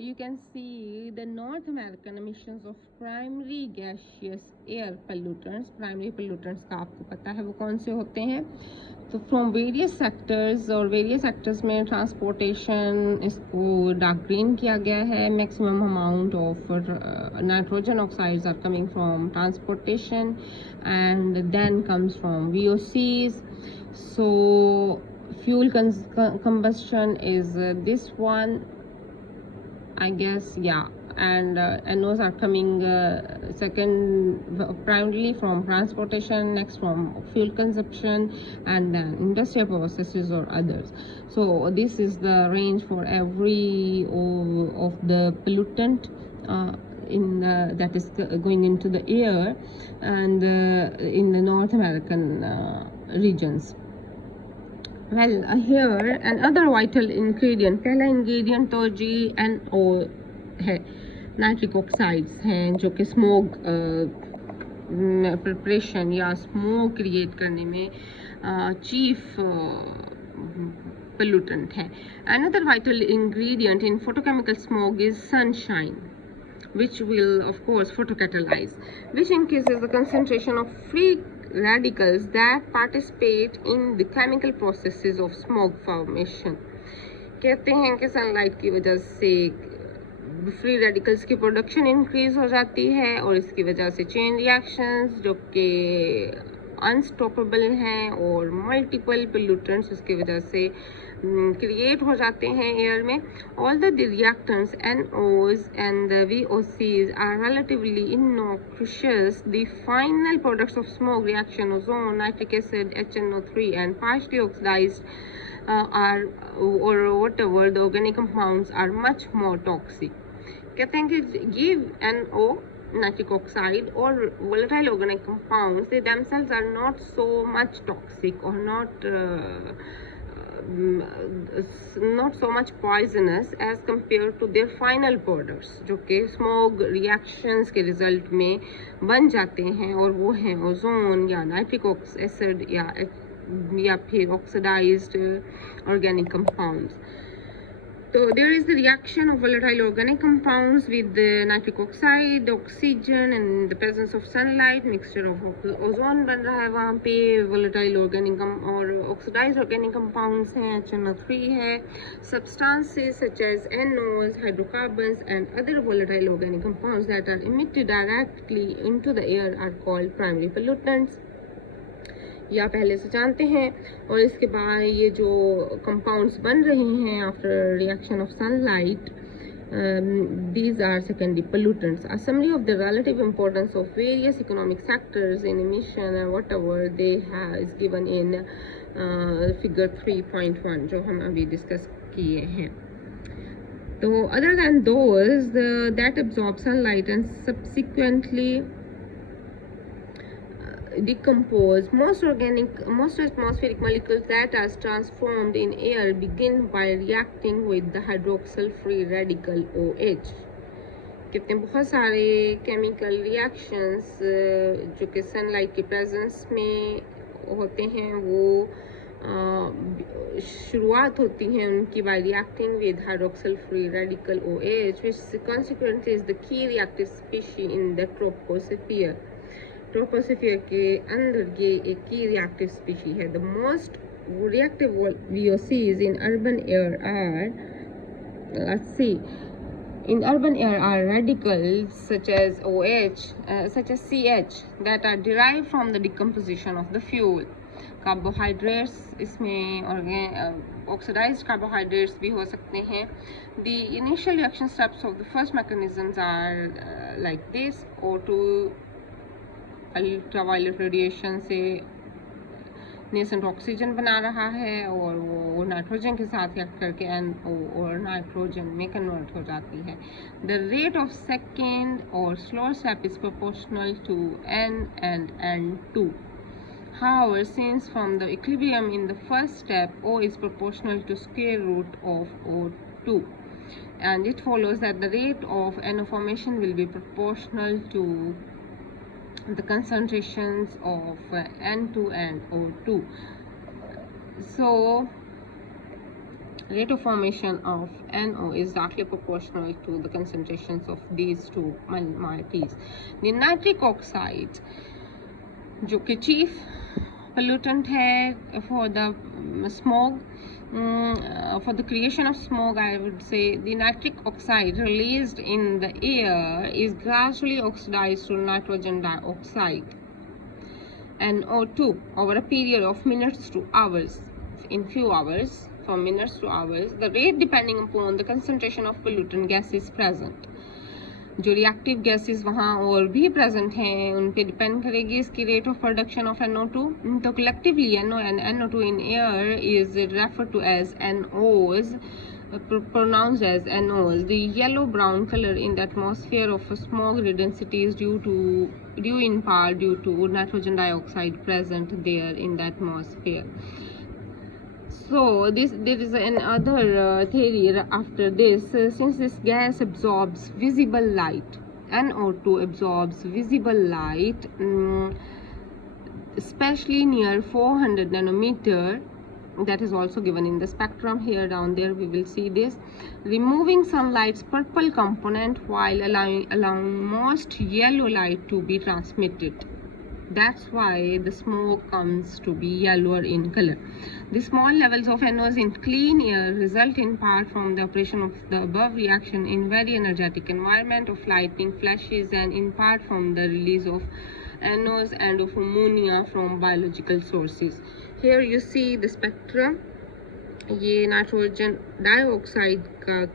you can see the North American emissions of primary gaseous air pollutants. Primary pollutants का आपको पता है वो कौन से होते हैं. तो फ्रॉम वेरियस सेक्टर्स, और वेरियस सेक्टर्स में ट्रांसपोर्टेशन इसको डार्क ग्रीन किया गया है. Maximum amount of nitrogen oxides are coming from transportation and then comes from VOCs. So fuel combustion is this one, I guess, yeah. And NOs are coming second, primarily from transportation, next from fuel consumption, and then industrial processes or others. So this is the range for every of the pollutant that is going into the air and in the North American regions. Well, here another vital ingredient, पहला ingredient तो GNO है, nitric oxides हैं, जो कि smog preparation या smoke create करने में chief pollutant है. Another vital ingredient in photochemical smog is sunshine, which will of course photocatalyze, which increases the concentration of free radicals that participate in the chemical processes of smoke formation. कहते हैं कि sunlight की वजह से free radicals की production increase हो जाती है और इसकी वजह से चेन रिएक्शंस जो कि अनस्टॉपेबल हैं और मल्टीपल पोल्यूटेंट्स इसकी वजह से क्रिएट हो जाते हैं एयर में. All the reactants NOs and the VOCs are relatively innocuous. The final products of smoke reaction, ozone, nitric acid, HNO3 and partially oxidized are or whatever the organic compounds are much more toxic. कहते हैं कि ये NO, nitric oxide, or volatile organic compounds, they themselves are not so much toxic or not so much poisonous as compared to their final products, जो कि smog reactions के result में बन जाते हैं, और वो हैं ओजोन या नाइट्रिक एसिड या फिर oxidised organic compounds. So there is the reaction of volatile organic compounds with the nitric oxide, oxygen, and the presence of sunlight. Mixture of ozone बन रहा है वहाँ पे. volatile organic और oxidized organic compounds हैं, HNO3 है. Substances such as NOs, hydrocarbons, and other volatile organic compounds that are emitted directly into the air are called primary pollutants. या पहले से जानते हैं. और इसके बाद ये जो कंपाउंड्स बन रहे हैं after reaction of sunlight, these are secondary pollutants. A summary of the relative importance of various economic sectors in emission and whatever they have is given in figure 3.1 जो हम अभी डिस्कस किए हैं. तो other than those that absorb sunlight and subsequently decompose, most atmospheric molecules that are transformed in air begin by reacting with the hydroxyl free radical OH. कितने बहुत सारे chemical reactions जो कि सनलाइट के प्रेजेंस में होते हैं वो शुरुआत होती हैं उनकी by reacting with hydroxyl free radical OH, which consequently is the key reactive species in the troposphere. Troposphere के अंदर ये एक की रिएक्टिव स्पीशी है. The most reactive VOCs in urban air are, let's see, in urban air are radicals such as OH, such as CH, that are derived from the decomposition of the fuel. Carbohydrates इसमें oxidized carbohydrates भी हो सकते हैं. The initial reaction steps of the first mechanisms are like this. O2 ultraviolet radiation से nascent oxygen बना रहा है और वो नाइट्रोजन के साथ रिएक्ट करके NO और नाइट्रोजन में कन्वर्ट हो जाती है. द रेट ऑफ सेकेंड और slow step is proportional to N and N2. However, since from the equilibrium in the first step O is proportional to square root of O2, and it follows that the rate of NO formation will be proportional to the concentrations of N2 and O2. So Rate of formation of NO is directly proportional to the concentrations of these two moieties. The nitric oxide, जो कि chief pollutant है for the smog, for the creation of smog, I would say the nitric oxide released in the air is gradually oxidized to nitrogen dioxide, NO2, over a period of minutes to hours. In few hours, from minutes to hours, the rate depending upon the concentration of pollutant gases present. जो reactive gases वहाँ और भी present हैं उन पे depend करेगी इसकी rate of production of NO2. तो collectively NO and NO2 in air is referred to as NOs, pronounced as NOs. The yellow-brown color in the atmosphere of smog density is due in part due to nitrogen dioxide present there in the atmosphere. So there is another theory after this. Since this gas absorbs visible light, NO2 absorbs visible light, especially near 400 nanometer. That is also given in the spectrum here. Down there we will see this, removing sunlight's purple component while allowing most yellow light to be transmitted. That's why the smoke comes to be yellower in color. The small levels of NOs in clean air result in part from the operation of the above reaction in very energetic environment of lightning flashes, and in part from the release of NOs and of ammonia from biological sources. Here you see the spectrum. ये nitrogen dioxide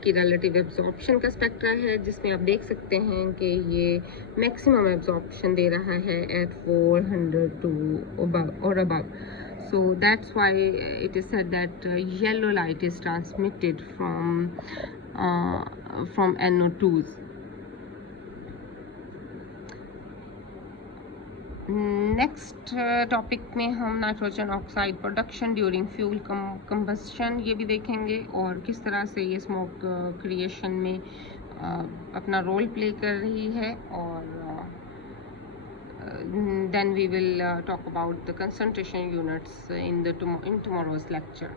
की relative absorption का spectra है, जिसमें आप देख सकते हैं कि ये मैक्सिमम एब्जॉर्प्शन दे रहा है एट 400 टू और above. So that's why it is said that yellow light is transmitted from NO2s. Next topic में हम nitrogen oxide production during fuel combustion ये भी देखेंगे और किस तरह से ये स्मोक क्रिएशन में अपना रोल प्ले कर रही है. और then we will talk about the concentration units in tomorrow's lecture.